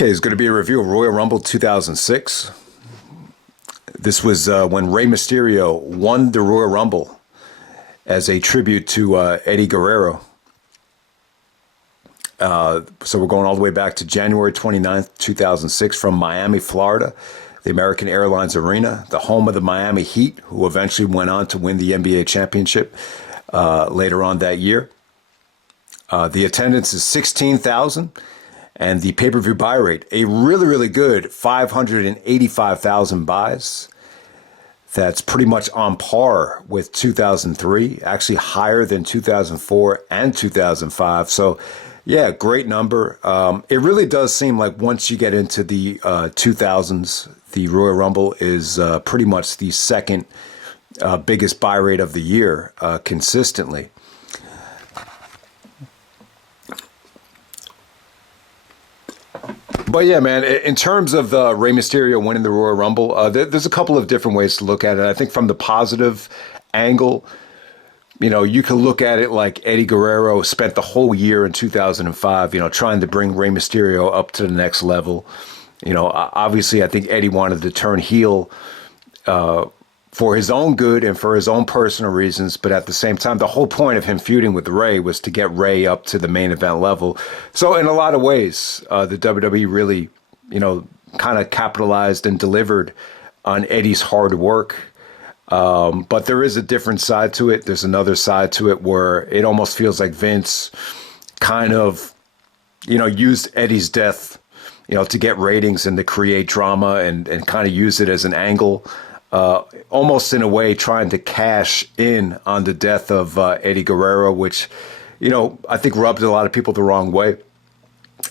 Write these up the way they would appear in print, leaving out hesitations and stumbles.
Okay, it's going to be a review of Royal Rumble 2006. This was when Rey Mysterio won the Royal Rumble as a tribute to Eddie Guerrero. So we're going all the way back to January 29th, 2006 from Miami, Florida, the American Airlines Arena, the home of the Miami Heat, who eventually went on to win the NBA championship later on that year. The attendance is 16,000. And the pay-per-view buy rate, a really, really good 585,000 buys. That's pretty much on par with 2003, actually higher than 2004 and 2005. So, yeah, great number. It really does seem like once you get into the 2000s, the Royal Rumble is pretty much the second biggest buy rate of the year consistently. But yeah, man, in terms of Rey Mysterio winning the Royal Rumble, there's a couple of different ways to look at it. I think from the positive angle, you know, you can look at it like Eddie Guerrero spent the whole year in 2005, you know, trying to bring Rey Mysterio up to the next level. You know, obviously, I think Eddie wanted to turn heel for his own good and for his own personal reasons. But at the same time, the whole point of him feuding with Rey was to get Rey up to the main event level. So in a lot of ways, the WWE really, you know, kind of capitalized and delivered on Eddie's hard work. But there is a different side to it. There's another side to it where it almost feels like Vince kind of, you know, used Eddie's death, you know, to get ratings and to create drama and kind of use it as an angle. Almost in a way trying to cash in on the death of Eddie Guerrero, which, you know, I think rubbed a lot of people the wrong way.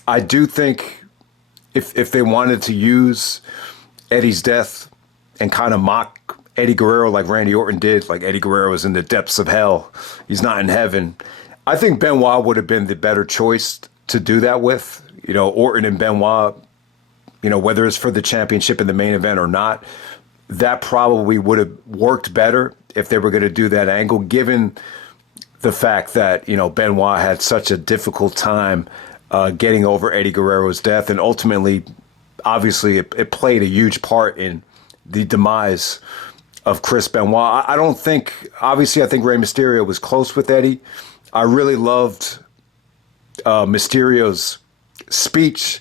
I do think if they wanted to use Eddie's death and kind of mock Eddie Guerrero like Randy Orton did, like Eddie Guerrero is in the depths of hell, he's not in heaven, I think Benoit would have been the better choice to do that with. You know, Orton and Benoit, you know, whether it's for the championship in the main event or not, that probably would have worked better if they were going to do that angle, given the fact that, you know, Benoit had such a difficult time getting over Eddie Guerrero's death. And ultimately, obviously, it played a huge part in the demise of Chris Benoit. I don't think, obviously, I think Rey Mysterio was close with Eddie. I really loved Mysterio's speech,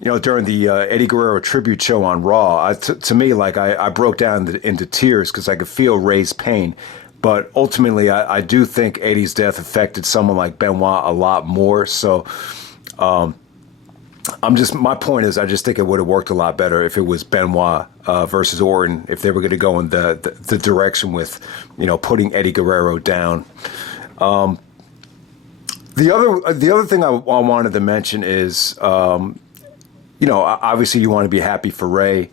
you know, during the Eddie Guerrero tribute show on Raw. To me, like, I broke down into tears because I could feel Rey's pain. But ultimately, I do think Eddie's death affected someone like Benoit a lot more. So my point is, I just think it would have worked a lot better if it was Benoit versus Orton, if they were going to go in the direction with, you know, putting Eddie Guerrero down. The other thing I wanted to mention is, you know, obviously you want to be happy for Rey,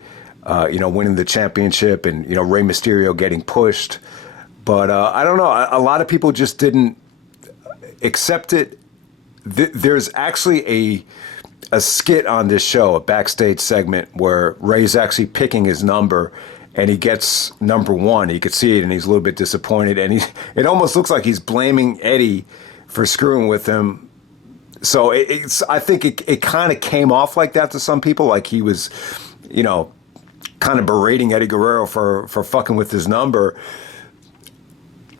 you know, winning the championship and, you know, Rey Mysterio getting pushed. But I don't know. A lot of people just didn't accept it. There's actually a skit on this show, a backstage segment where Rey's actually picking his number and he gets number 1. You could see it and he's a little bit disappointed. And it almost looks like he's blaming Eddie for screwing with him. So I think it kind of came off like that to some people, like he was, you know, kind of berating Eddie Guerrero for fucking with his number.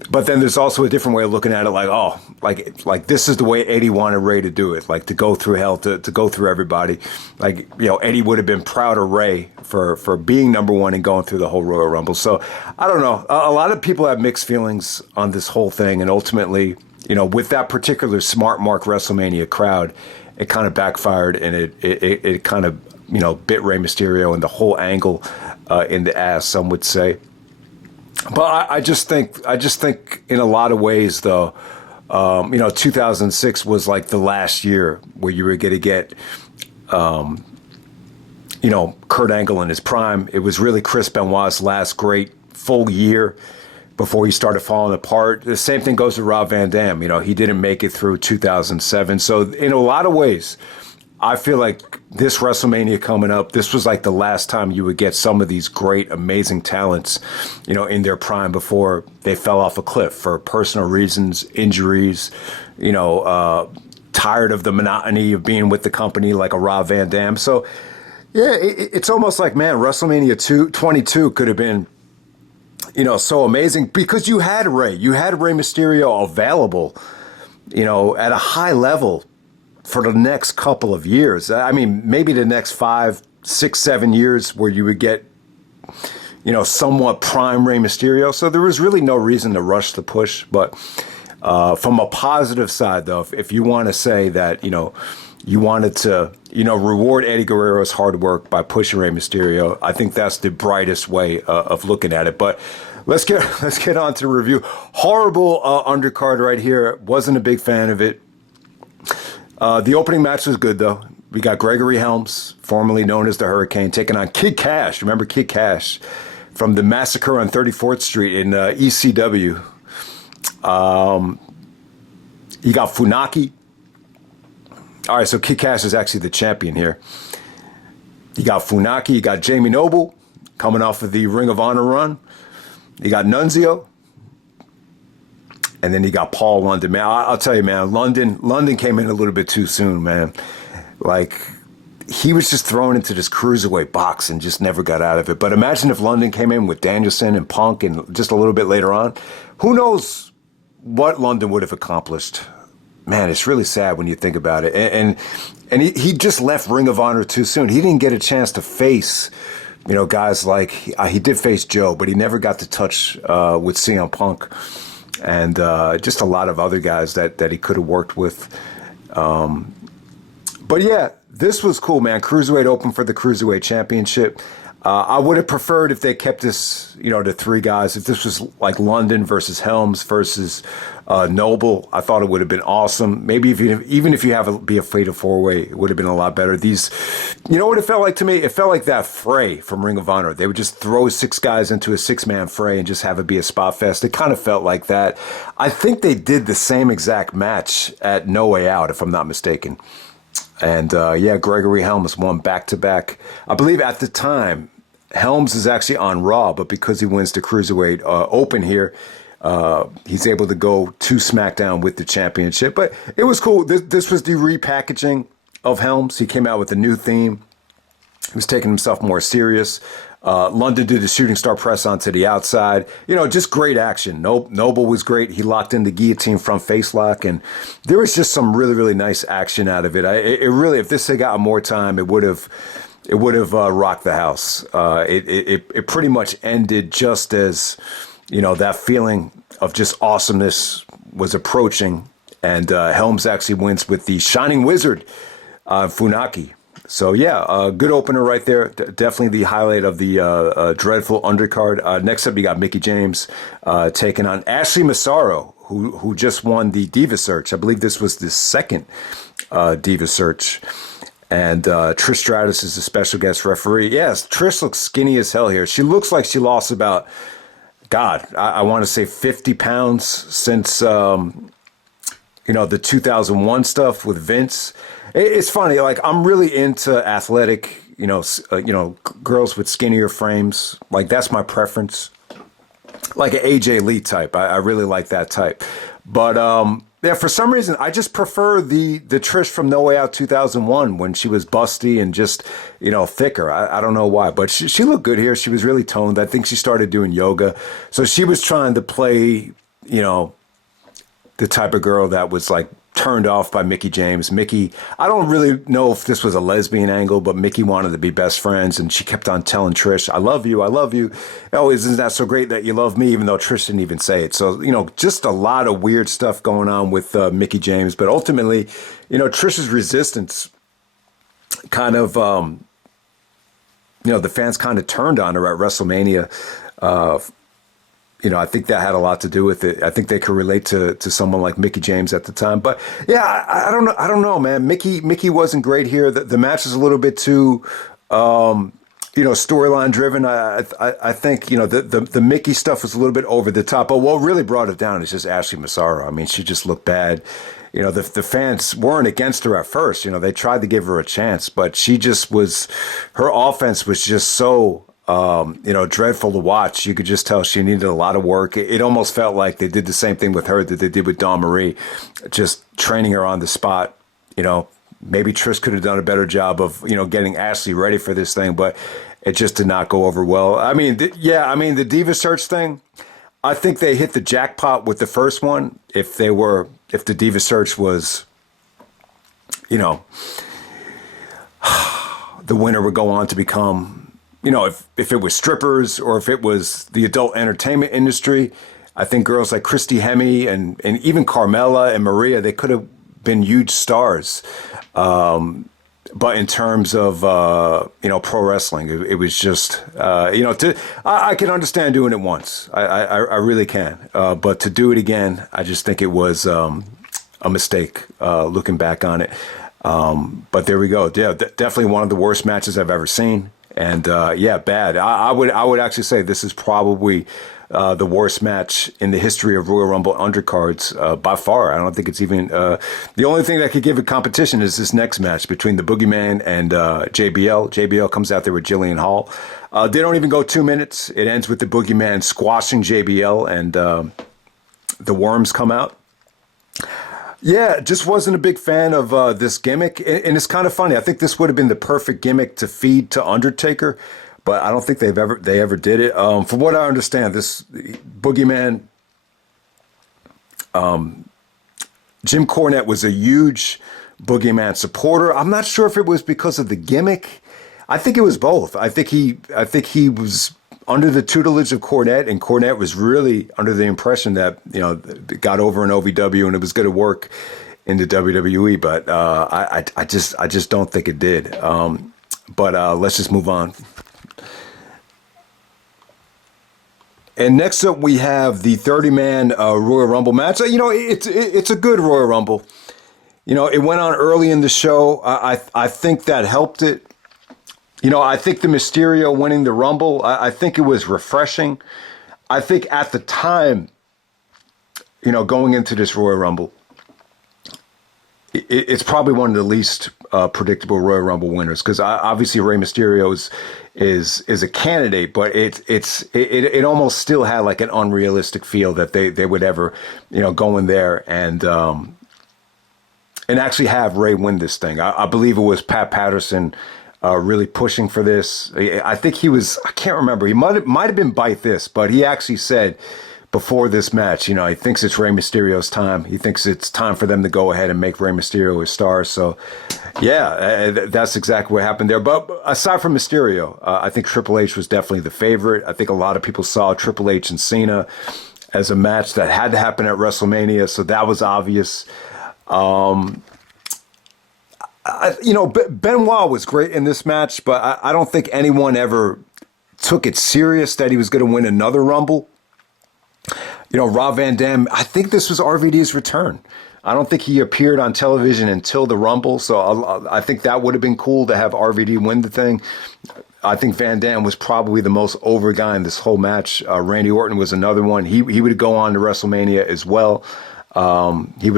But then there's also a different way of looking at it, like, oh, like this is the way Eddie wanted Rey to do it, like to go through hell, to go through everybody. Like, you know, Eddie would have been proud of Rey for being number 1 and going through the whole Royal Rumble. So I don't know. A lot of people have mixed feelings on this whole thing, and ultimately, you know, with that particular Smart Mark WrestleMania crowd, it kind of backfired and it kind of, you know, bit Rey Mysterio and the whole angle in the ass, some would say. But I just think in a lot of ways, though, you know, 2006 was like the last year where you were going to get, you know, Kurt Angle in his prime. It was really Chris Benoit's last great full year before he started falling apart. The same thing goes with Rob Van Dam. You know, he didn't make it through 2007. So in a lot of ways, I feel like this WrestleMania coming up, this was like the last time you would get some of these great, amazing talents, you know, in their prime before they fell off a cliff for personal reasons, injuries, you know, tired of the monotony of being with the company like a Rob Van Dam. So, yeah, it's almost like, man, WrestleMania 22 could have been, so amazing because you had Rey Mysterio available, at a high level for the next couple of years. I mean, maybe the next 5, 6, 7 years where you would get, somewhat prime Rey Mysterio. So there was really no reason to rush the push. But from a positive side, though, if you want to say that, you wanted to, reward Eddie Guerrero's hard work by pushing Rey Mysterio, I think that's the brightest way of looking at it. But let's get on to the review. Horrible undercard right here. Wasn't a big fan of it. The opening match was good, though. We got Gregory Helms, formerly known as the Hurricane, taking on Kid Kash. Remember Kid Kash from the Massacre on 34th Street in ECW. You got Funaki. All right, so Kid Kash is actually the champion here. You got Funaki. You got Jamie Noble coming off of the Ring of Honor run. You got Nunzio. And then you got Paul London. Man, I'll tell you, man, London came in a little bit too soon, man. Like, he was just thrown into this cruiserweight box and just never got out of it. But imagine if London came in with Danielson and Punk and just a little bit later on. Who knows what London would have accomplished. Man, it's really sad when you think about it. And he just left Ring of Honor too soon. He didn't get a chance to face, guys like, he did face Joe, but he never got to touch with CM Punk. And just a lot of other guys that he could have worked with. But yeah, this was cool, man. Cruiserweight Open for the Cruiserweight Championship. I would have preferred if they kept this, to 3 guys. If this was like London versus Helms versus Noble, I thought it would have been awesome. Maybe even if you be a fatal 4-way, it would have been a lot better. These, what it felt like to me? It felt like that fray from Ring of Honor. They would just throw 6 guys into a 6-man fray and just have it be a spot fest. It kind of felt like that. I think they did the same exact match at No Way Out, if I'm not mistaken. And Gregory Helms won back-to-back. I believe at the time, Helms is actually on Raw, but because he wins the Cruiserweight Open here, he's able to go to SmackDown with the championship. But it was cool. This was the repackaging of Helms. He came out with a new theme. He was taking himself more serious. London did the shooting star press onto the outside. Just great action. Noble was great. He locked in the guillotine front face lock, and there was just some really, really nice action out of it. It really, if this had gotten more time, it would have rocked the house. It pretty much ended just as, that feeling of just awesomeness was approaching, and Helms actually wins with the Shining Wizard, Funaki. So, yeah, good opener right there. Definitely the highlight of the dreadful undercard. Next up, you got Mickie James taking on Ashley Massaro, who just won the Diva Search. I believe this was the second Diva Search. And Trish Stratus is a special guest referee. Yes, Trish looks skinny as hell here. She looks like she lost about, I want to say 50 pounds since, the 2001 stuff with Vince. It's funny, like, I'm really into athletic, girls with skinnier frames. Like, that's my preference. Like an AJ Lee type. I really like that type. But, for some reason, I just prefer the Trish from No Way Out 2001 when she was busty and just, thicker. I don't know why, but she looked good here. She was really toned. I think she started doing yoga. So she was trying to play, the type of girl that was like turned off by Mickie James. Mickie, I don't really know if this was a lesbian angle, but Mickie wanted to be best friends, and she kept on telling Trish, I love you, I love you. Oh, isn't that so great that you love me, even though Trish didn't even say it. So, just a lot of weird stuff going on with Mickie James. But ultimately, Trish's resistance kind of, the fans kind of turned on her at WrestleMania. I think that had a lot to do with it. I think they could relate to someone like Mickie James at the time. But yeah, I don't know, man. Mickie wasn't great here. The match is a little bit too, storyline driven. I think, the Mickie stuff was a little bit over the top. But what really brought it down is just Ashley Massaro. I mean, she just looked bad. The fans weren't against her at first. They tried to give her a chance, but her offense was just so, dreadful to watch. You could just tell she needed a lot of work. It almost felt like they did the same thing with her that they did with Dawn Marie, just training her on the spot. You know, maybe Trish could have done a better job of, you know, getting Ashley ready for this thing, but it just did not go over well. I mean, the Diva Search thing, I think they hit the jackpot with the first one. If the Diva Search was, you know, the winner would go on to become, you know, if it was strippers or if it was the adult entertainment industry, I think girls like Christy Hemme and even Carmella and Maria, they could have been huge stars. But in terms of, you know, pro wrestling, it was just, you know, I can understand doing it once. I really can. But to do it again, I just think it was a mistake looking back on it. But there we go. Yeah, definitely one of the worst matches I've ever seen. And yeah, bad. I would actually say this is probably the worst match in the history of Royal Rumble undercards by far. I don't think it's even the only thing that could give it competition is this next match between the Boogeyman and JBL. JBL comes out there with Jillian Hall. They don't even go 2 minutes. It ends with the Boogeyman squashing JBL and the Worms come out. Yeah, just wasn't a big fan of this gimmick. And it's kind of funny. I think this would have been the perfect gimmick to feed to Undertaker, but I don't think they ever did it. From what I understand, this Boogeyman, Jim Cornette was a huge Boogeyman supporter. I'm not sure if it was because of the gimmick. I think it was both. I think he was under the tutelage of Cornette, and Cornette was really under the impression that, you know, it got over in OVW and it was going to work in the WWE. But I just don't think it did. But let's just move on. And next up, we have the 30-man Royal Rumble match. You know, it's a good Royal Rumble. You know, it went on early in the show. I think that helped it. You know, I think the Mysterio winning the Rumble, I think it was refreshing. I think at the time, you know, going into this Royal Rumble, it's probably one of the least predictable Royal Rumble winners, because obviously Rey Mysterio is a candidate, but it almost still had like an unrealistic feel that they would ever, you know, go in there and actually have Rey win this thing. I believe it was Pat Patterson really pushing for this. I think he was, I can't remember, he might have been Bite This, but he actually said before this match, you know, he thinks it's Rey Mysterio's time. He thinks it's time for them to go ahead and make Rey Mysterio a star. So, yeah, that's exactly what happened there. But aside from Mysterio, I think Triple H was definitely the favorite. I think a lot of people saw Triple H and Cena as a match that had to happen at WrestleMania, so that was obvious. You know, Benoit was great in this match, but I don't think anyone ever took it serious that he was going to win another Rumble. You know, Rob Van Dam, I think this was RVD's return. I don't think he appeared on television until the Rumble, so I think that would have been cool to have RVD win the thing. I think Van Dam was probably the most over guy in this whole match. Randy Orton was another one. He would go on to WrestleMania as well. He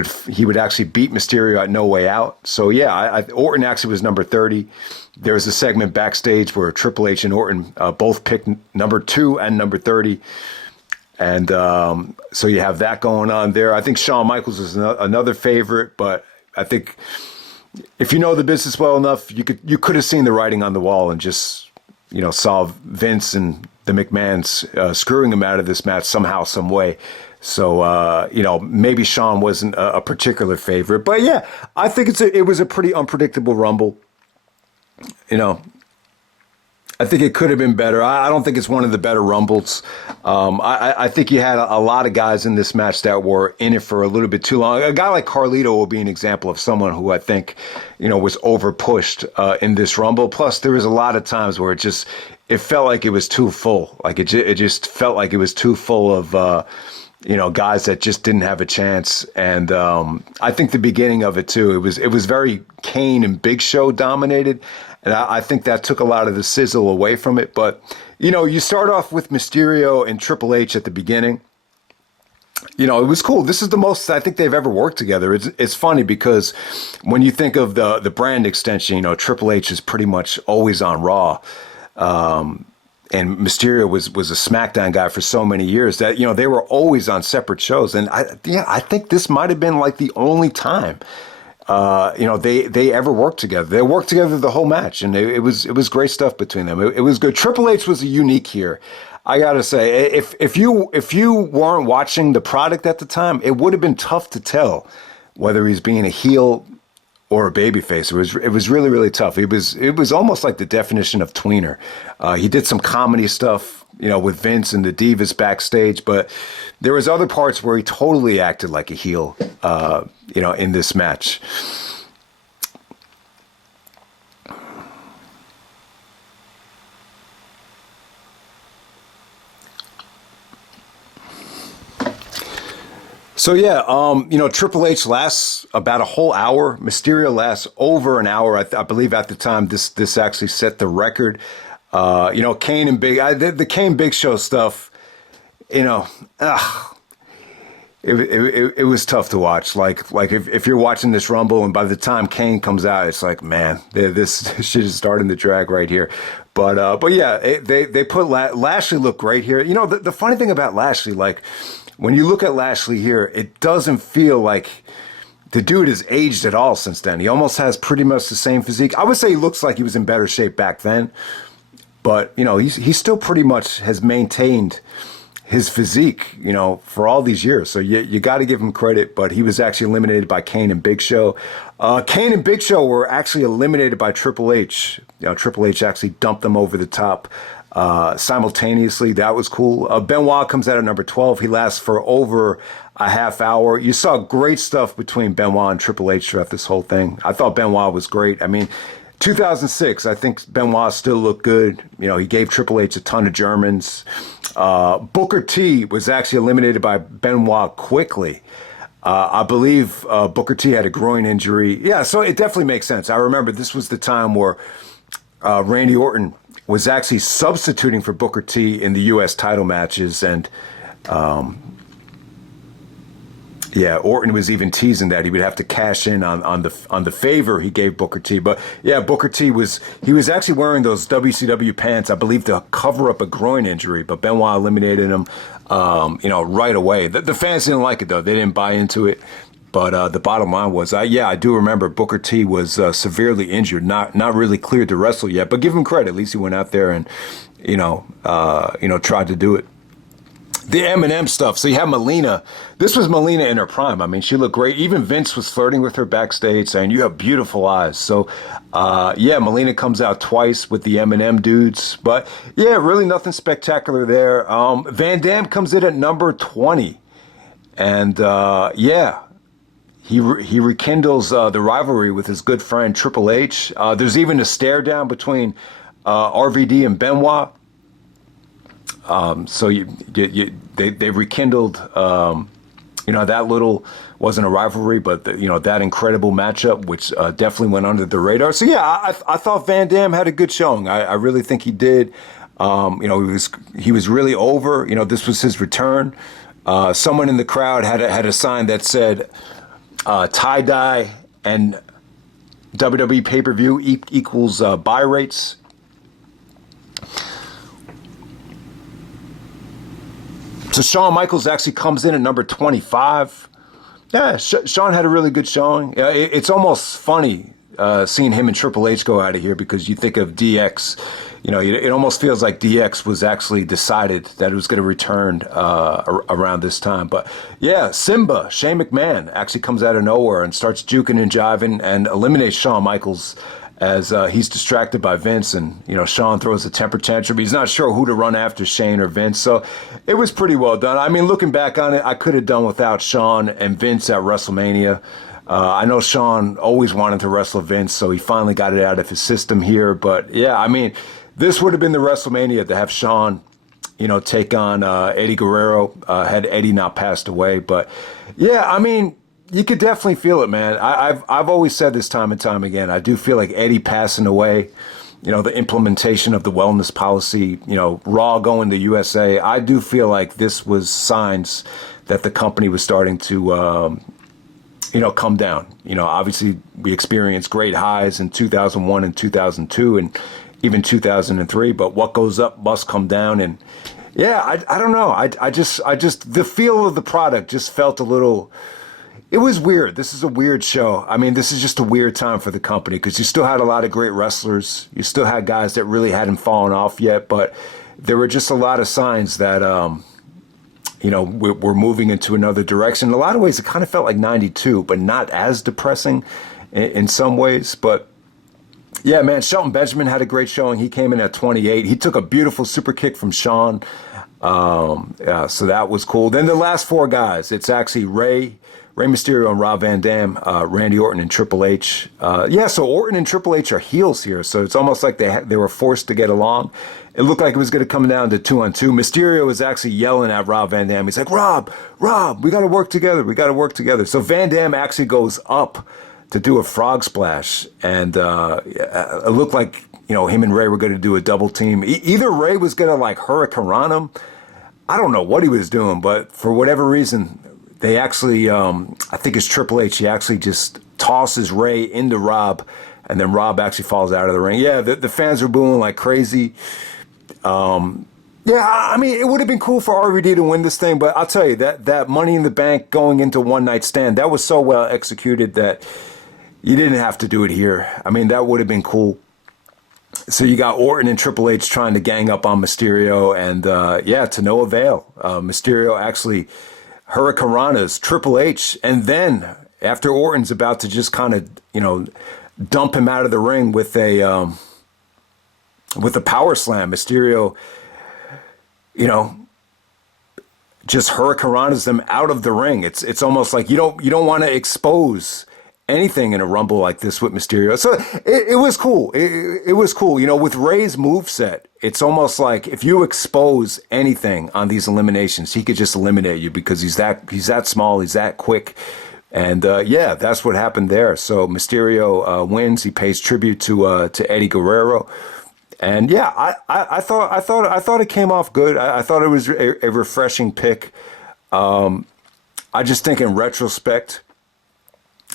would actually beat Mysterio at No Way Out. So yeah, Orton actually was number 30. There was a segment backstage where Triple H and Orton both picked number 2 and number 30. And so you have that going on there. I think Shawn Michaels is another favorite, but I think if you know the business well enough, you could have seen the writing on the wall and just, you know, saw Vince and the McMahons screwing him out of this match somehow, some way. So, you know, maybe Shawn wasn't a particular favorite. But, yeah, I think it was a pretty unpredictable Rumble. You know, I think it could have been better. I don't think it's one of the better Rumbles. I think you had a lot of guys in this match that were in it for a little bit too long. A guy like Carlito will be an example of someone who I think, you know, was over pushed in this Rumble. Plus, there was a lot of times where it felt like it was too full. Like it just felt like it was too full of, you know, guys that just didn't have a chance. And I think the beginning of it too, it was very Kane and Big Show dominated. And I think that took a lot of the sizzle away from it. But, you know, you start off with Mysterio and Triple H at the beginning. You know, it was cool. This is the most I think they've ever worked together. It's funny because when you think of the brand extension, you know, Triple H is pretty much always on Raw. And Mysterio was a SmackDown guy for so many years that, you know, they were always on separate shows. And I think this might have been like the only time they ever worked together. They worked together the whole match, and it was great stuff between them. It was good. Triple H was unique here. I gotta say, if you weren't watching the product at the time, it would have been tough to tell whether he's being a heel or a babyface. It was really, really tough. It was almost like the definition of tweener. He did some comedy stuff, with Vince and the Divas backstage, but there was other parts where he totally acted like a heel, in this match. So yeah, Triple H lasts about a whole hour. Mysterio lasts over an hour. I believe at the time this actually set the record. Kane and the Kane Big Show stuff. It was tough to watch. Like if you're watching this Rumble and by the time Kane comes out, it's like, man, this shit is starting to drag right here. But yeah, they put Lashley looked great here. The funny thing about Lashley, like, when you look at Lashley here, it doesn't feel like the dude has aged at all since then. He almost has pretty much the same physique. I would say he looks like he was in better shape back then, but he still pretty much has maintained his physique, for all these years. So you got to give him credit. But he was actually eliminated by Kane and Big Show. Kane and Big Show were actually eliminated by Triple H. Triple H actually dumped them over the top. Simultaneously. That was cool. Benoit comes out at number 12. He lasts for over a half hour. You saw great stuff between Benoit and Triple H throughout this whole thing. I thought Benoit was great. I mean, 2006, I think Benoit still looked good. He gave Triple H a ton of Germans. Booker T was actually eliminated by Benoit quickly. I believe Booker T had a groin injury. Yeah, so it definitely makes sense. I remember this was the time where Randy Orton was actually substituting for Booker T in the U.S. title matches, and Orton was even teasing that he would have to cash in on the favor he gave Booker T. But yeah, Booker T was actually wearing those WCW pants, I believe, to cover up a groin injury. But Benoit eliminated him, right away. The fans didn't like it though; they didn't buy into it. But the bottom line was, I do remember Booker T was severely injured, not really cleared to wrestle yet. But give him credit; at least he went out there and, tried to do it. The M&M stuff. So you have Melina. This was Melina in her prime. I mean, she looked great. Even Vince was flirting with her backstage, saying, "You have beautiful eyes." So, Melina comes out twice with the M&M dudes. But yeah, really nothing spectacular there. Van Dam comes in at number 20, and He rekindles the rivalry with his good friend Triple H. There's even a stare down between RVD and Benoit. So they rekindled. That little wasn't a rivalry, but that incredible matchup, which definitely went under the radar. So yeah, I thought Van Dam had a good showing. I really think he did. He was really over. This was his return. Someone in the crowd had a sign that said, tie-dye and WWE pay-per-view equals buy rates. So Shawn Michaels actually comes in at number 25. Yeah, Shawn had a really good showing. It's almost funny seeing him and Triple H go out of here, because you think of DX. It almost feels like DX was actually decided that it was going to return around this time. But yeah, Simba, Shane McMahon, actually comes out of nowhere and starts juking and jiving and eliminates Shawn Michaels as he's distracted by Vince. And, Shawn throws a temper tantrum. He's not sure who to run after, Shane or Vince. So it was pretty well done. I mean, looking back on it, I could have done without Shawn and Vince at WrestleMania. I know Shawn always wanted to wrestle Vince, so he finally got it out of his system here. But yeah, I mean, this would have been the WrestleMania to have Shawn, take on Eddie Guerrero, had Eddie not passed away. But yeah, I mean, you could definitely feel it, man. I've always said this time and time again. I do feel like Eddie passing away, the implementation of the wellness policy, Raw going to USA. I do feel like this was signs that the company was starting to, come down. Obviously we experienced great highs in 2001 and 2002 and even 2003, but what goes up must come down. And yeah, I don't know. I just the feel of the product just felt a little, It was weird. This is a weird show. I mean, this is just a weird time for the company because you still had a lot of great wrestlers. You still had guys that really hadn't fallen off yet, but there were just a lot of signs that, we're moving into another direction. In a lot of ways, it kind of felt like 92, but not as depressing in some ways. But yeah, man, Shelton Benjamin had a great showing. He came in at 28. He took a beautiful super kick from Shawn. So that was cool. Then the last four guys, it's actually Rey Mysterio and Rob Van Dam, Randy Orton and Triple H. So Orton and Triple H are heels here. So it's almost like they were forced to get along. It looked like it was going to come down to 2-on-2. Mysterio was actually yelling at Rob Van Dam. He's like, Rob, we got to work together. We got to work together. So Van Dam actually goes up to do a frog splash. And it looked like, him and Rey were going to do a double team. Either Rey was going to like hurricane him. I don't know what he was doing, but for whatever reason, they actually, I think it's Triple H, he actually just tosses Rey into Rob, and then Rob actually falls out of the ring. Yeah, the fans were booing like crazy. I mean, it would have been cool for RVD to win this thing, but I'll tell you, that Money in the Bank going into one night stand, that was so well executed that you didn't have to do it here. I mean, that would have been cool. So you got Orton and Triple H trying to gang up on Mysterio, and to no avail. Mysterio actually hurricanranas Triple H, and then after Orton's about to just kind of dump him out of the ring with a power slam, Mysterio just hurricanranas them out of the ring. It's almost like you don't want to expose anything in a Rumble like this with Mysterio. So it was cool. It was cool. With Rey's moveset, it's almost like if you expose anything on these eliminations, he could just eliminate you because he's that small, he's that quick. And that's what happened there. So Mysterio wins. He pays tribute to Eddie Guerrero. And I thought it came off good. I thought it was a refreshing pick. I just think in retrospect,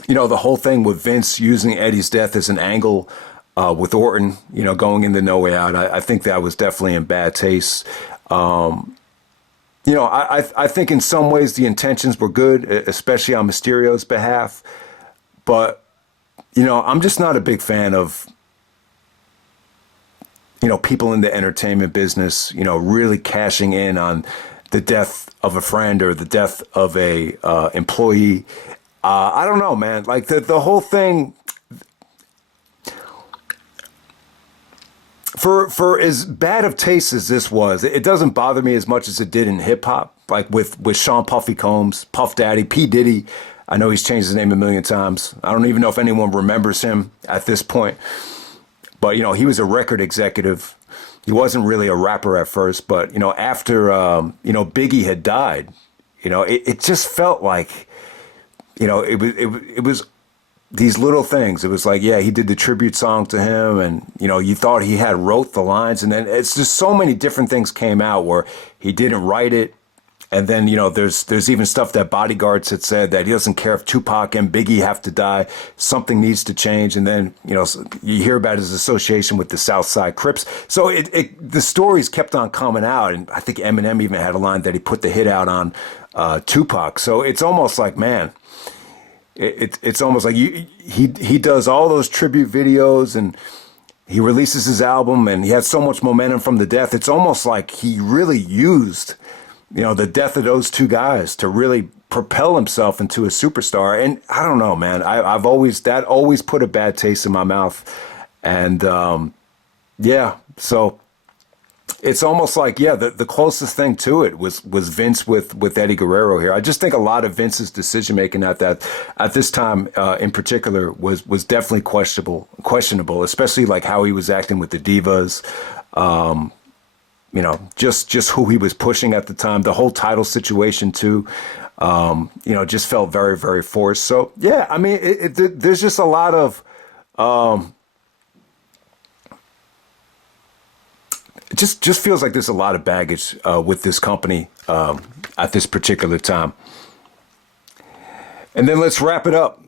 the whole thing with Vince using Eddie's death as an angle with Orton, going into No Way Out, I think that was definitely in bad taste. I think in some ways the intentions were good, especially on Mysterio's behalf. But, I'm just not a big fan of, people in the entertainment business, really cashing in on the death of a friend or the death of a employee. I don't know, man. Like the whole thing, for as bad of taste as this was, it doesn't bother me as much as it did in hip hop. Like with Sean Puffy Combs, Puff Daddy, P Diddy. I know he's changed his name a million times. I don't even know if anyone remembers him at this point. But he was a record executive. He wasn't really a rapper at first, but after Biggie had died, it just felt like. It was these little things. It was like, he did the tribute song to him, and you thought he had wrote the lines, and then it's just so many different things came out where he didn't write it, and then there's even stuff that bodyguards had said that he doesn't care if Tupac and Biggie have to die, something needs to change, and then you hear about his association with the Southside Crips. So the stories kept on coming out, and I think Eminem even had a line that he put the hit out on Tupac. So it's almost like, man. It's almost like he does all those tribute videos and he releases his album and he had so much momentum from the death. It's almost like he really used, the death of those two guys to really propel himself into a superstar. And I don't know, man. I've always put a bad taste in my mouth. And so. It's almost like, the closest thing to it was Vince with Eddie Guerrero here. I just think a lot of Vince's decision making at this time in particular was definitely questionable, especially like how he was acting with the divas, just who he was pushing at the time. The whole title situation too, just felt very, very forced. So I mean, there's just a lot of. It just feels like there's a lot of baggage with this company at this particular time. And then let's wrap it up.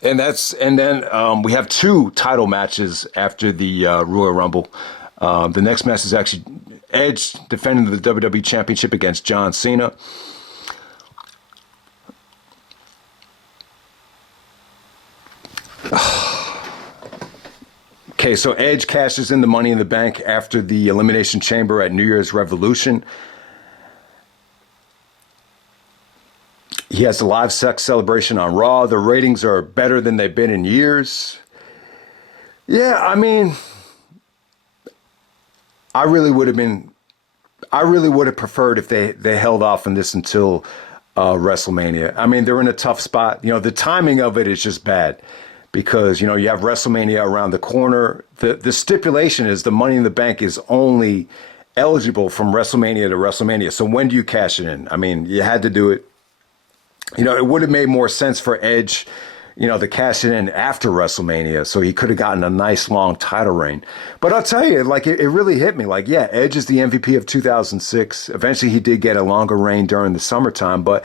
And then we have two title matches after the Royal Rumble. The next match is actually Edge defending the WWE Championship against John Cena. Okay, so Edge cashes in the Money in the Bank after the Elimination Chamber at New Year's Revolution. He has a live sex celebration on Raw. The ratings are better than they've been in years. Yeah, I mean, I really would have preferred if they held off on this until WrestleMania. I mean, they're in a tough spot. The timing of it is just bad because, you have WrestleMania around the corner. The stipulation is the Money in the Bank is only eligible from WrestleMania to WrestleMania. So when do you cash it in? I mean, you had to do it. It would have made more sense for Edge, to cash it in after WrestleMania, so he could have gotten a nice long title reign. But I'll tell you, it really hit me. Yeah, Edge is the MVP of 2006. Eventually, he did get a longer reign during the summertime. But,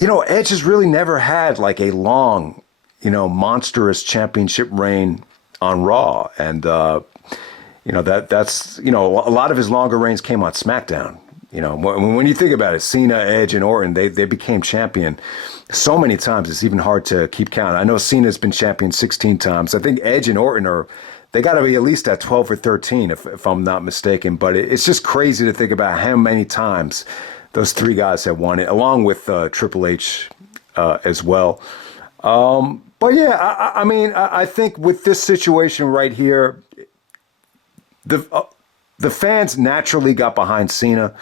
Edge has really never had, a long, monstrous championship reign on Raw. And, that's a lot of his longer reigns came on SmackDown. When you think about it, Cena, Edge, and Orton, they became champion so many times, it's even hard to keep count. I know Cena's been champion 16 times. I think Edge and Orton they got to be at least at 12 or 13, if I'm not mistaken. But it's just crazy to think about how many times those three guys have won it, along with Triple H as well. But yeah, I think with this situation right here, the fans naturally got behind Cena.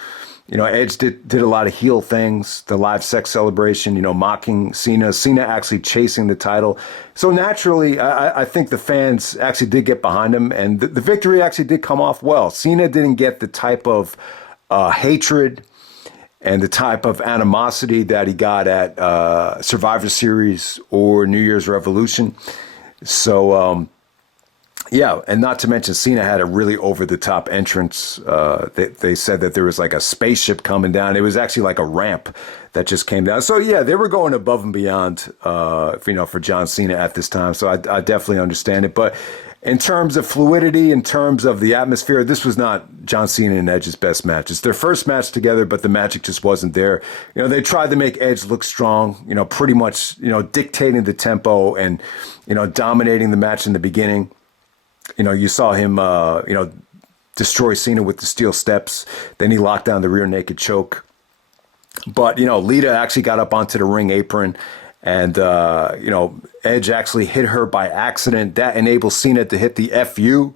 Edge did a lot of heel things, the live sex celebration, mocking Cena actually chasing the title. So naturally, I think the fans actually did get behind him, and the victory actually did come off well. Cena didn't get the type of hatred and the type of animosity that he got at Survivor Series or New Year's Revolution. So, yeah, and not to mention Cena had a really over-the-top entrance. They said that there was a spaceship coming down. It was actually like a ramp that just came down. So, yeah, they were going above and beyond, for John Cena at this time. So I definitely understand it. But in terms of fluidity, in terms of the atmosphere, this was not John Cena and Edge's best match. It's their first match together, but the magic just wasn't there. They tried to make Edge look strong, pretty much, dictating the tempo and, dominating the match in the beginning. You saw him, destroy Cena with the steel steps. Then he locked down the rear naked choke. But, Lita actually got up onto the ring apron. And, Edge actually hit her by accident. That enables Cena to hit the FU.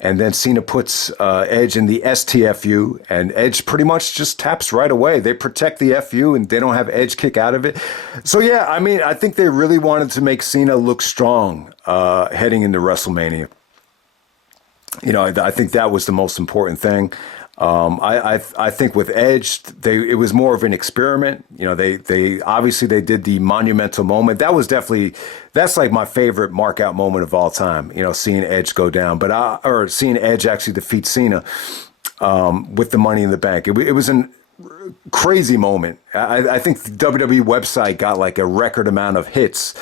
And then Cena puts Edge in the STFU. And Edge pretty much just taps right away. They protect the FU and they don't have Edge kick out of it. So, yeah, I think they really wanted to make Cena look strong heading into WrestleMania. I think that was the most important thing. I think with Edge, it was more of an experiment. They obviously they did the monumental moment. That's like my favorite mark out moment of all time. Seeing Edge go down, or seeing Edge actually defeat Cena with the Money in the Bank. It was a crazy moment. I think the WWE website got a record amount of hits.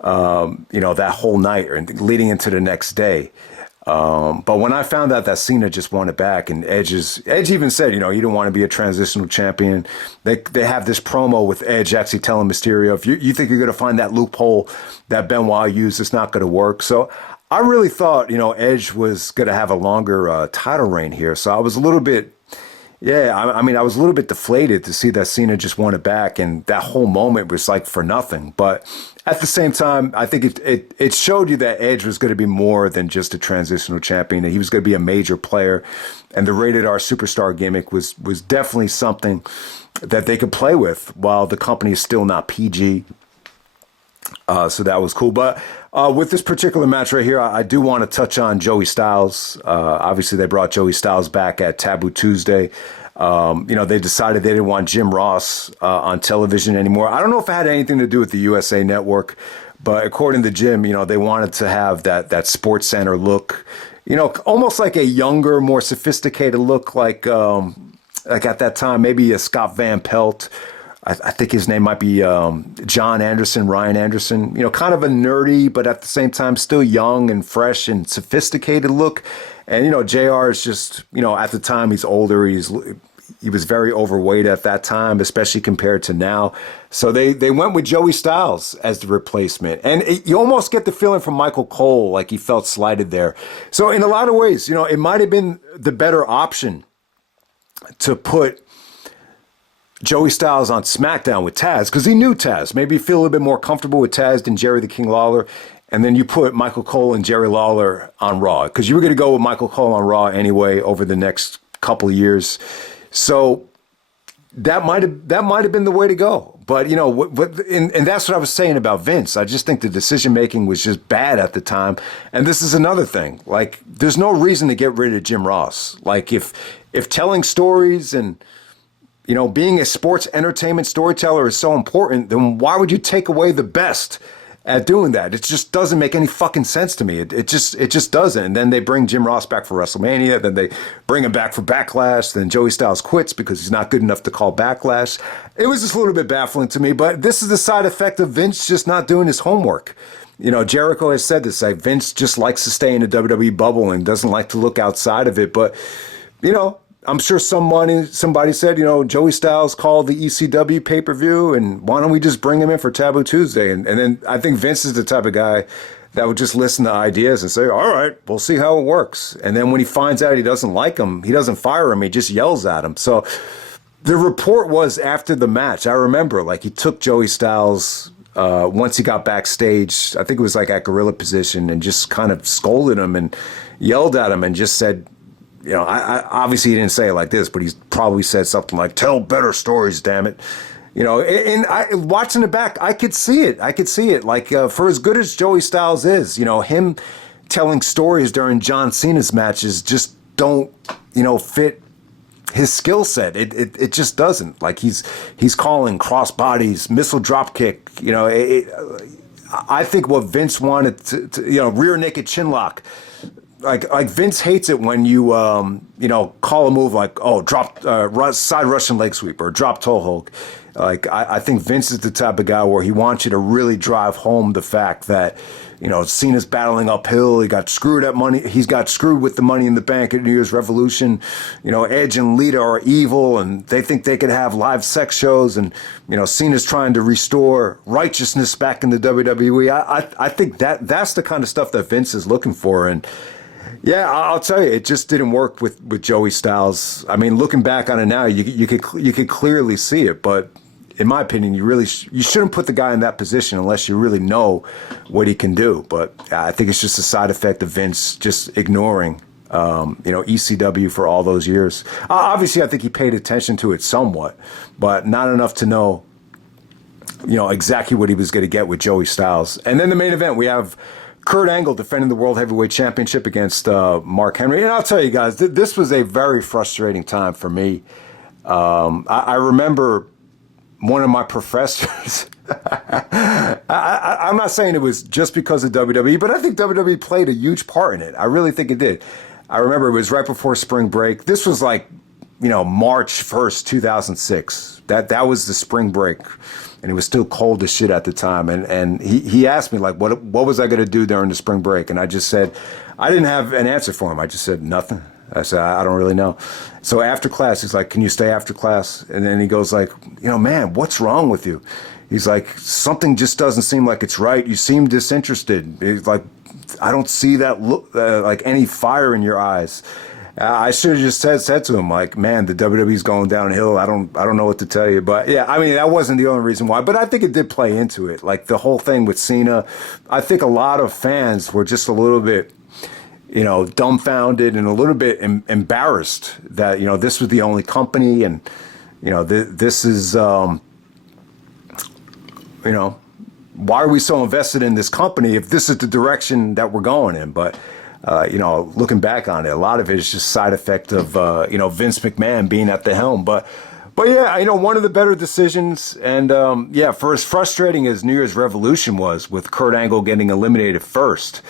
That whole night and leading into the next day. But when I found out that Cena just won it back, and Edge even said, you don't want to be a transitional champion. They have this promo with Edge actually telling Mysterio, if you think you're going to find that loophole that Benoit used, it's not going to work. So I really thought, Edge was going to have a longer title reign here. So I was a little bit, I was a little bit deflated to see that Cena just won it back, and that whole moment was for nothing. But at the same time, I think it showed you that Edge was going to be more than just a transitional champion, that he was going to be a major player, and the Rated R Superstar gimmick was definitely something that they could play with while the company is still not PG. So that was cool. But with this particular match right here, I do want to touch on Joey Styles. Obviously, they brought Joey Styles back at Taboo Tuesday. They decided they didn't want Jim Ross on television anymore. I don't know if it had anything to do with the USA Network, but according to Jim, they wanted to have that Sports Center look, almost like a younger, more sophisticated look, like at that time, maybe a Scott Van Pelt. I think his name might be John Anderson, Ryan Anderson, kind of a nerdy, but at the same time, still young and fresh and sophisticated look. And, JR is just, at the time he's older. he was very overweight at that time, especially compared to now. So they went with Joey Styles as the replacement. And you almost get the feeling from Michael Cole like he felt slighted there. So in a lot of ways, you know, it might have been the better option to put Joey Styles on SmackDown with Taz, because he knew Taz. Maybe feel a little bit more comfortable with Taz than Jerry the King Lawler. And then you put Michael Cole and Jerry Lawler on Raw, because you were going to go with Michael Cole on Raw anyway over the next couple of years. So that might have been the way to go. But, you know, and that's what I was saying about Vince. I just think the decision-making was just bad at the time. And this is another thing. Like, there's no reason to get rid of Jim Ross. Like, if telling stories and, you know, being a sports entertainment storyteller is so important, then why would you take away the best at doing that? It just doesn't make any fucking sense to me. It just doesn't. And then they bring Jim Ross back for WrestleMania. Then they bring him back for Backlash. Then Joey Styles quits because he's not good enough to call Backlash. It was just a little bit baffling to me. But this is the side effect of Vince just not doing his homework. You know, Jericho has said this. Like, Vince just likes to stay in the WWE bubble and doesn't like to look outside of it. But, you know, I'm sure somebody said, you know, Joey Styles called the ECW pay-per-view, and why don't we just bring him in for Taboo Tuesday? And then I think Vince is the type of guy that would just listen to ideas and say, all right, we'll see how it works. And then when he finds out he doesn't like him, he doesn't fire him, he just yells at him. So the report was after the match, I remember, like, he took Joey Styles once he got backstage, I think it was like at gorilla position, and just kind of scolded him and yelled at him and just said, you know, I obviously he didn't say it like this, but he's probably said something like, tell better stories, damn it. You know, and watching it back, I could see it. Like, for as good as Joey Styles is, you know, him telling stories during John Cena's matches just don't, you know, fit his skill set. It just doesn't. Like, he's calling cross bodies, missile drop kick, you know. I think what Vince wanted to, you know, rear naked chin lock. Like Vince hates it when you you know, call a move like, oh, drop side Russian leg sweep or drop toe hold. Like, I think Vince is the type of guy where he wants you to really drive home the fact that, you know, Cena's battling uphill. He got screwed at money. He's got screwed with the Money in the Bank at New Year's Revolution. You know, Edge and Lita are evil, and they think they could have live sex shows. And, you know, Cena's trying to restore righteousness back in the WWE. I think that's the kind of stuff that Vince is looking for. And yeah, I'll tell you, it just didn't work with Joey Styles. I mean, looking back on it now, you could clearly see it. But in my opinion, you shouldn't put the guy in that position unless you really know what he can do. But I think it's just a side effect of Vince just ignoring, you know, ECW for all those years. Obviously, I think he paid attention to it somewhat, but not enough to know, you know, exactly what he was going to get with Joey Styles. And then the main event, we have Kurt Angle defending the World Heavyweight Championship against Mark Henry. And I'll tell you guys, this was a very frustrating time for me. I remember one of my professors, I'm not saying it was just because of WWE, but I think WWE played a huge part in it. I really think it did. I remember it was right before spring break. This was like, you know, March 1st, 2006. That was the spring break. And it was still cold as shit at the time. And he asked me, like, what was I going to do during the spring break? And I just said, I didn't have an answer for him. I just said, nothing. I said, I don't really know. So after class, he's like, can you stay after class? And then he goes like, you know, man, what's wrong with you? He's like, something just doesn't seem like it's right. You seem disinterested. He's like, I don't see that look, like any fire in your eyes. I should have just said to him, like, man, the WWE's going downhill. I don't know what to tell you. But yeah, I mean, that wasn't the only reason why. But I think it did play into it. Like the whole thing with Cena, I think a lot of fans were just a little bit, you know, dumbfounded and a little bit embarrassed that, you know, this was the only company. And, you know, this is, you know, why are we so invested in this company if this is the direction that we're going in? But, you know, looking back on it, a lot of it is just side effect of, you know, Vince McMahon being at the helm. But yeah, you know, one of the better decisions. And, yeah, for as frustrating as New Year's Revolution was with Kurt Angle getting eliminated first,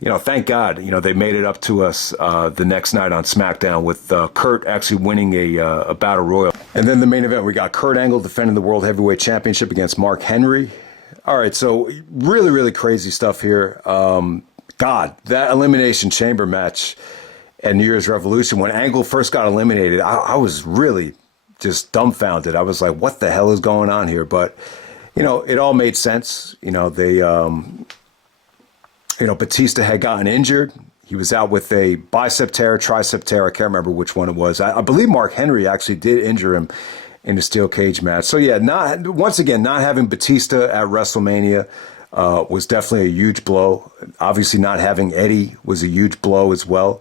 you know, thank God, you know, they made it up to us the next night on SmackDown with Kurt actually winning a Battle Royal. And then the main event, we got Kurt Angle defending the World Heavyweight Championship against Mark Henry. All right, so really, really crazy stuff here. God, that Elimination Chamber match at New Year's Revolution, when Angle first got eliminated, I was really just dumbfounded. I was like, what the hell is going on here? But, it all made sense. Batista had gotten injured. He was out with a bicep tear, tricep tear. I can't remember which one it was. I believe Mark Henry actually did injure him in the steel cage match. So yeah, not having Batista at WrestleMania was definitely a huge blow. Obviously, not having Eddie was a huge blow as well.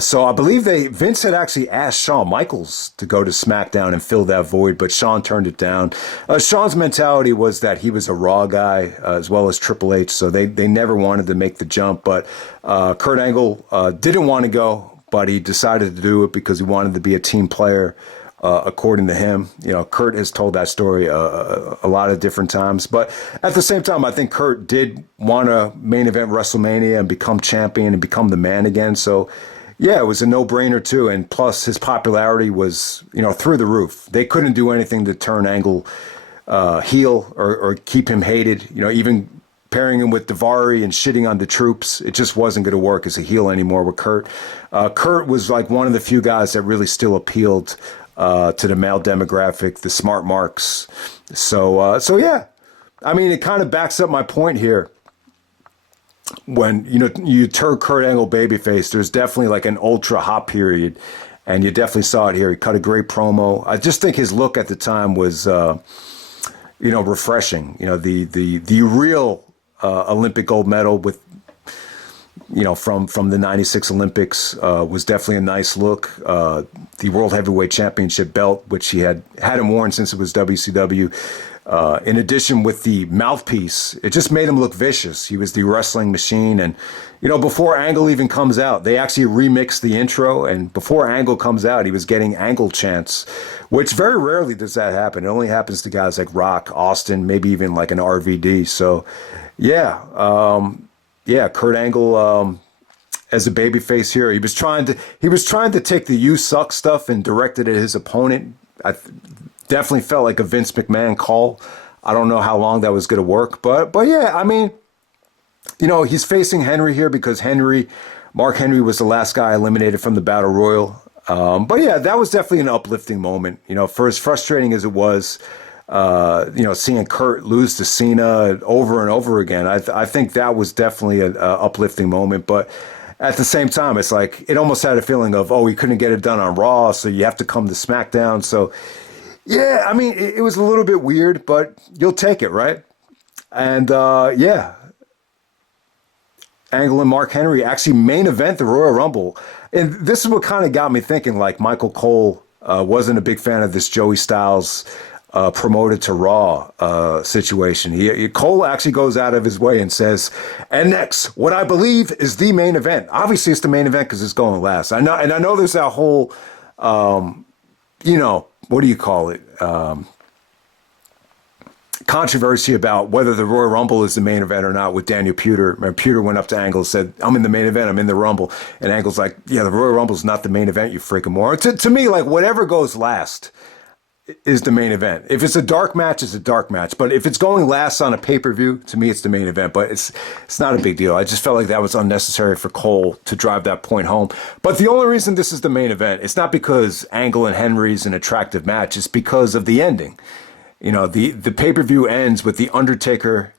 So I believe Vince had actually asked Shawn Michaels to go to SmackDown and fill that void, but Shawn turned it down. Shawn's mentality was that he was a Raw guy as well as Triple H, so they never wanted to make the jump. But Kurt Angle didn't want to go, but he decided to do it because he wanted to be a team player. According to him, Kurt has told that story a lot of different times. But at the same time, I think Kurt did want to main event WrestleMania and become champion and become the man again. So, yeah, it was a no-brainer too. And plus, his popularity was, through the roof. They couldn't do anything to turn Angle heel or keep him hated. Even pairing him with Daivari and shitting on the troops, it just wasn't going to work as a heel anymore with Kurt. Kurt was like one of the few guys that really still appealed to the male demographic, the smart marks. So yeah, I mean, it kind of backs up my point here. When, you turn Kurt Angle babyface, there's definitely like an ultra hot period. And you definitely saw it here. He cut a great promo. I just think his look at the time was, refreshing. The real Olympic gold medal with, from the 96 Olympics was definitely a nice look. The World Heavyweight Championship belt, which he hadn't worn since it was WCW. In addition with the mouthpiece, it just made him look vicious. He was the wrestling machine. And, before Angle even comes out, they actually remixed the intro. And before Angle comes out, he was getting Angle chants, which very rarely does that happen. It only happens to guys like Rock, Austin, maybe even like an RVD. So, yeah. Kurt Angle as a babyface here. He was trying to take the "you suck" stuff and direct it at his opponent. I definitely felt like a Vince McMahon call. I don't know how long that was going to work, but yeah, I mean, he's facing Henry here because Mark Henry was the last guy eliminated from the Battle Royal. But yeah, that was definitely an uplifting moment. For as frustrating as it was, seeing Kurt lose to Cena over and over again, I think that was definitely an uplifting moment. But at the same time, it's like it almost had a feeling of, he couldn't get it done on Raw, so you have to come to SmackDown. So, yeah, I mean, it was a little bit weird, but you'll take it, right? And, Angle and Mark Henry actually main event the Royal Rumble. And this is what kind of got me thinking, like Michael Cole wasn't a big fan of this Joey Styles promoted to Raw situation. Cole actually goes out of his way and says, and next, what I believe is the main event. Obviously, it's the main event because it's going last. I know there's that whole, what do you call it? Controversy about whether the Royal Rumble is the main event or not with Daniel Puder. Puder went up to Angle and said, I'm in the main event, I'm in the Rumble. And Angle's like, yeah, the Royal Rumble's not the main event, you freaking moron. To me, like, whatever goes last is the main event. If it's a dark match, it's a dark match. But if it's going last on a pay-per-view, to me, it's the main event. But it's not a big deal. I just felt like that was unnecessary for Cole to drive that point home. But the only reason this is the main event, it's not because Angle and Henry's an attractive match. It's because of the ending. The pay-per-view ends with The Undertaker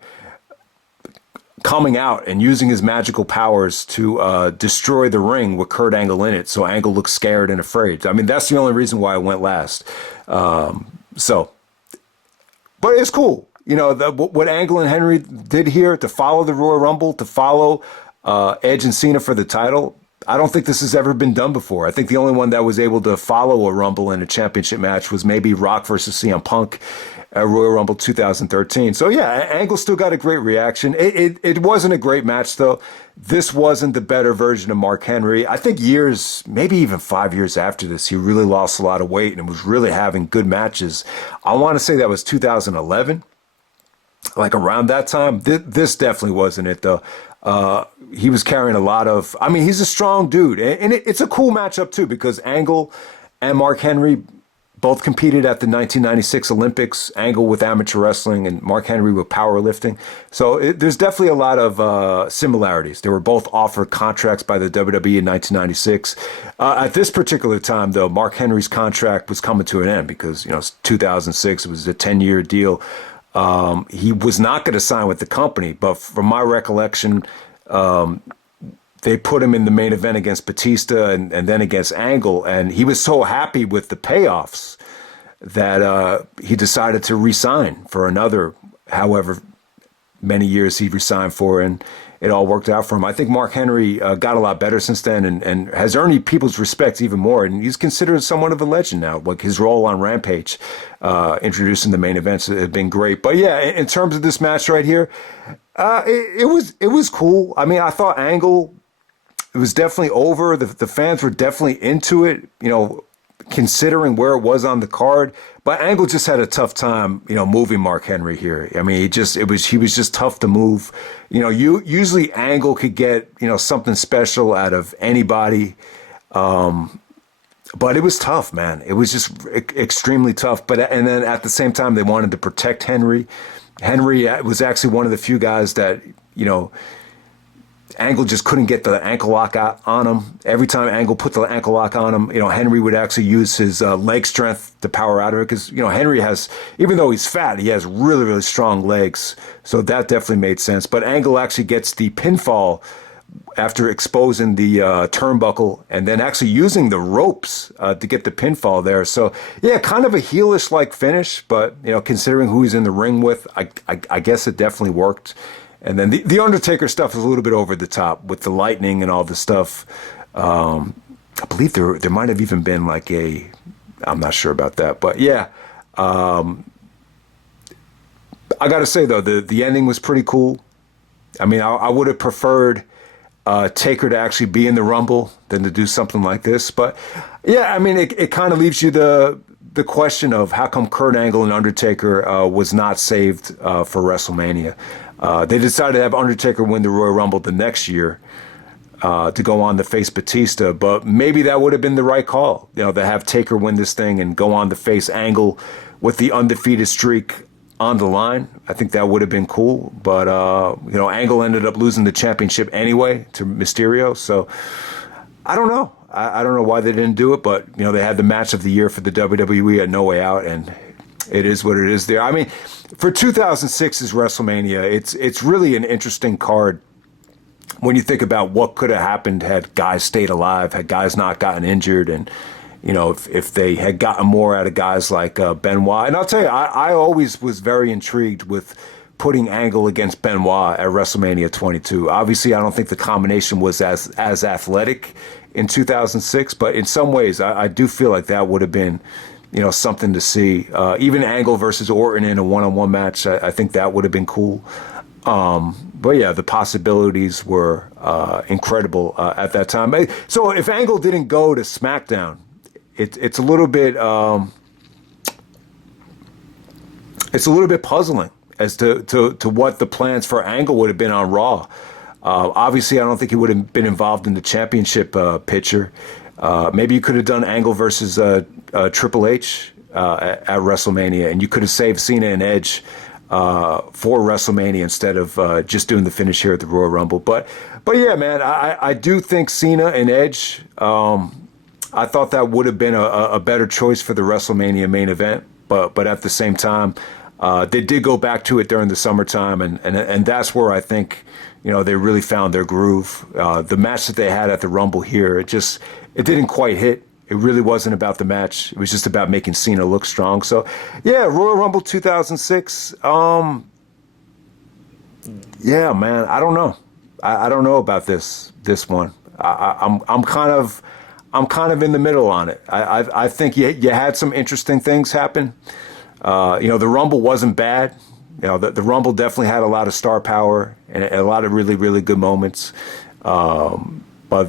coming out and using his magical powers to destroy the ring with Kurt Angle in it. So Angle looks scared and afraid. I mean, that's the only reason why I went last. But it's cool. What Angle and Henry did here to follow the Royal Rumble, to follow Edge and Cena for the title, I don't think this has ever been done before. I think the only one that was able to follow a Rumble in a championship match was maybe Rock versus CM Punk at Royal Rumble 2013. So yeah, Angle still got a great reaction. It wasn't a great match though. This wasn't the better version of Mark Henry. I think years, maybe even 5 years after this, he really lost a lot of weight and was really having good matches. I want to say that was 2011, like around that time. This definitely wasn't it though. He was carrying a lot of, he's a strong dude. And it's a cool matchup too, because Angle and Mark Henry, Both competed at the 1996 Olympics, Angle with amateur wrestling and Mark Henry with powerlifting. So there's definitely a lot of similarities. They were both offered contracts by the WWE in 1996. At this particular time, though, Mark Henry's contract was coming to an end because, it's 2006. It was a 10-year deal. He was not going to sign with the company, but from my recollection, they put him in the main event against Batista and then against Angle, and he was so happy with the payoffs that he decided to re-sign for another, however many years he resigned for, and it all worked out for him. I think Mark Henry got a lot better since then and has earned people's respect even more, and he's considered somewhat of a legend now. Like his role on Rampage, introducing the main events, has been great. But yeah, in terms of this match right here, it was cool. I mean, I thought Angle, it was definitely over. The fans were definitely into it, considering where it was on the card. But Angle just had a tough time, moving Mark Henry here. I mean, he was just tough to move. Usually Angle could get, something special out of anybody. But it was tough, man. It was just extremely tough. And then at the same time, they wanted to protect Henry. Henry was actually one of the few guys that, Angle just couldn't get the ankle lock out on him. Every time Angle put the ankle lock on him, Henry would actually use his leg strength to power out of it. Because, Henry has, even though he's fat, he has really, really strong legs. So that definitely made sense. But Angle actually gets the pinfall after exposing the turnbuckle and then actually using the ropes to get the pinfall there. So, yeah, kind of a heelish-like finish. But, considering who he's in the ring with, I guess it definitely worked. And then the Undertaker stuff is a little bit over the top with the lightning and all the stuff. I believe there might have even been I'm not sure about that. But yeah, I got to say, though, the ending was pretty cool. I mean, I would have preferred Taker to actually be in the Rumble than to do something like this. But yeah, I mean, it kind of leaves you the question of how come Kurt Angle and Undertaker was not saved for WrestleMania. They decided to have Undertaker win the Royal Rumble the next year to go on to face Batista, but maybe that would have been the right call, to have Taker win this thing and go on to face Angle with the undefeated streak on the line. I think that would have been cool, but, Angle ended up losing the championship anyway to Mysterio, so I don't know. I don't know why they didn't do it, but, they had the match of the year for the WWE at No Way Out, and it is what it is there. I mean, for 2006's WrestleMania, it's really an interesting card when you think about what could have happened had guys stayed alive, had guys not gotten injured, and if they had gotten more out of guys like Benoit. And I'll tell you, I always was very intrigued with putting Angle against Benoit at WrestleMania 22. Obviously, I don't think the combination was as athletic in 2006, but in some ways, I do feel like that would have been something to see. Even Angle versus Orton in a one-on-one match, I think that would have been cool. But yeah, the possibilities were incredible at that time. So if Angle didn't go to SmackDown, it's a little bit puzzling as to what the plans for Angle would have been on Raw. Obviously, I don't think he would have been involved in the championship picture. Maybe you could have done Angle versus Triple H at WrestleMania, and you could have saved Cena and Edge for WrestleMania instead of just doing the finish here at the Royal Rumble. But yeah, man, I do think Cena and Edge, I thought that would have been a better choice for the WrestleMania main event. But at the same time, they did go back to it during the summertime, and that's where I think they really found their groove. The match that they had at the Rumble here, it didn't quite hit. It really wasn't about the match. It was just about making Cena look strong. So, yeah, Royal Rumble 2006. Yeah, man, I don't know. I don't know about this one. I'm kind of in the middle on it. I think you had some interesting things happen. The Rumble wasn't bad. The Rumble definitely had a lot of star power and a lot of really, really good moments. But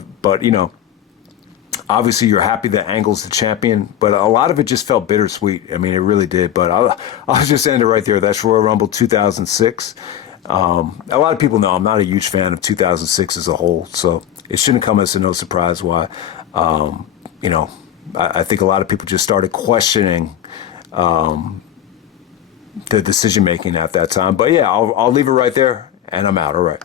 obviously you're happy that Angle's the champion, but a lot of it just felt bittersweet. I mean, it really did. But I'll just end it right there. That's Royal Rumble 2006. A lot of people know I'm not a huge fan of 2006 as a whole, so it shouldn't come as a no surprise why, I think a lot of people just started questioning the decision making at that time. But yeah, I'll leave it right there, and I'm out. All right.